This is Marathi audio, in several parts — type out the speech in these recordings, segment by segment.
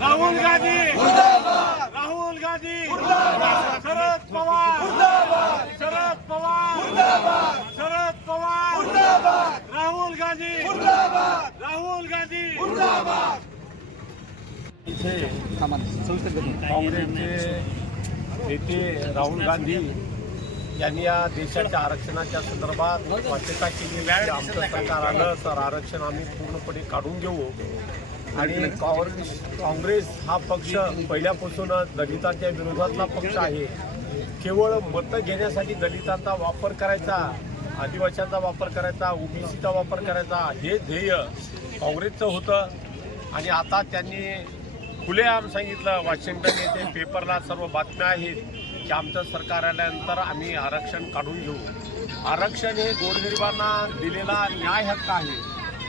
राहुल गांधी। राहुल गांधी। शरद पवार। शरद पवार। शरद पवार। राहुल गांधी। राहुल गांधी। काँग्रेसचे नेते राहुल गांधी यांनी या देशाच्या आरक्षणाच्या संदर्भात स्वच्छता केली आमचं सरकार आलं तर आरक्षण आम्ही पूर्णपणे काढून घेऊ. आणि काँग्रेस काँग्रेस हा पक्ष पहिल्यापासूनच दलितांच्या विरोधातला पक्ष आहे. केवळ मतं घेण्यासाठी दलितांचा वापर करायचा आदिवासींचा वापर करायचा ओबीसीचा वापर करायचा हे ध्येय काँग्रेसचं होतं. आणि आता त्यांनी खुलेआम सांगितलं वॉशिंग्टन येथे पेपरला सर्व बातम्या आहेत की आमचं सरकार आल्यानंतर आम्ही आरक्षण काढून घेऊ. आरक्षण हे गोरगरिबांना दिलेला न्याय हक्क आहे.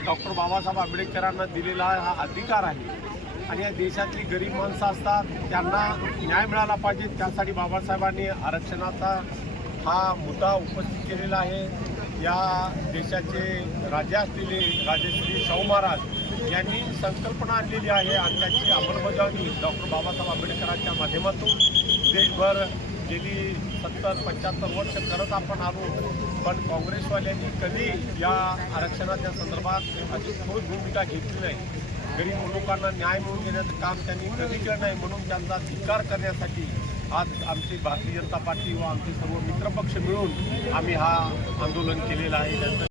डॉक्टर बाबासाहेब आंबेडकरांना दिलेला हा अधिकार आहे. आणि या देशातली गरीब माणसं असतात त्यांना न्याय मिळाला पाहिजे. त्यासाठी बाबासाहेबांनी आरक्षणाचा हा मुद्दा उपस्थित केलेला आहे. या देशाचे राजे असलेले राजेश्री शाहू महाराज यांनी संकल्पना आणलेली आहे. आणि त्याची अंमलबजावणी डॉक्टर बाबासाहेब आंबेडकरांच्या माध्यमातून देशभर गेली सत्तर पंच्याहत्तर वर्ष करत आपण आलो. पण काँग्रेसवाल्यांनी कधी या आरक्षणाच्या संदर्भात अशी ठोस भूमिका घेतली नाही. गरीब लोकांना न्याय मिळवून देण्याचं काम त्यांनी कधी केलं नाही म्हणून त्यांचा धिक्कार करण्यासाठी आज आमची भारतीय जनता पार्टी व आमचे सर्व मित्रपक्ष मिळून आम्ही हा आंदोलन केलेलं आहे. त्यांचं